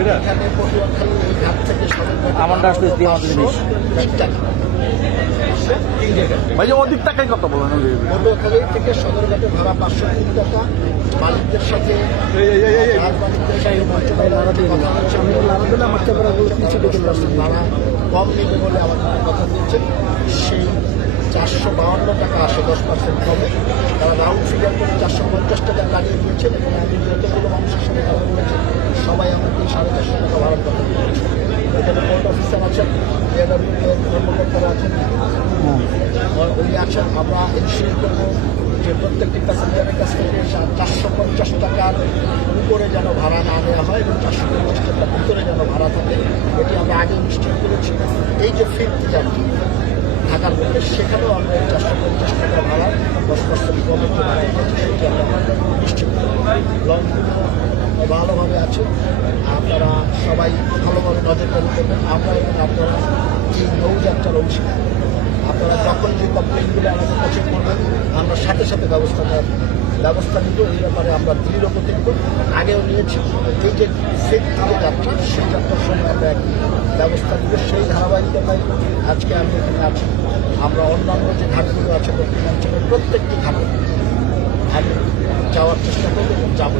এখানে পটুয়াখালী এই ঘাট থেকে আমারটা আসলে দিয়ে আমাদের জিনিস ভাই যে অধিক টাকায় কত বলেন পটুয়াখালী থেকে সদরঘাটে ভাড়া 503 টাকা। মালিকদের সাথে ভাড়া কম নেবে বলে আমাদের কথা দিয়েছে। সেই 452 টাকা আসে 10% কমে। তারা রাউন্ড ফিগার করে 450 টাকা লাগিয়ে দিয়েছেন এবং আমি যতগুলো মানুষের সাথে কথা বলেছি সবাই আমাকে 450 টাকা ভাড়ার কথা দিয়েছে। এখানে পোর্ট অফিসার আছেন, বিএডব্লিউ কর্মকর্তারা আছেন, উনি আছেন। আমরা এনশিওর করবো যে প্রত্যেকটি প্যাসেঞ্জারের কাছ থেকে 450 টাকার উপরে যেন ভাড়া না নেওয়া হয় এবং 450 টাকার ভিতরে যেন ভাড়া থাকে। এটি আমরা আগে নিশ্চিত করেছি। এই যে ফিরতি যাত্রী ঢাকার মধ্যে সেখানেও আমরা 450 টাকা ভাড়া 10% কমে সেটি আমরা নিশ্চিত করব। লঞ্চগুলো ভালোভাবে আছে, আপনারা সবাই ভালোভাবে নজরদারি করবেন। আমরা এবং আপনারা এই নৌযাত্রার অংশীদার। আপনারা যখন যে কমপ্লেনগুলো আমাদের কাছে করবেন আমরা সাথে সাথে ব্যবস্থা নিব। এই ব্যাপারে আমরা দৃঢ় প্রতিজ্ঞ, আগেও নিয়েছি। এই যে ফেক থেকে যাত্রা সেই যাত্রার সময় আমরা এক ব্যবস্থা নিব। সেই ধারাবাহিকতায় আজকে আমি এখানে আছি। আমরা অন্যান্য যে ঘাটগুলো আছে দক্ষিণাঞ্চলের প্রত্যেকটি ঘাটে আমি যাওয়ার চেষ্টা করব এবং যাবো।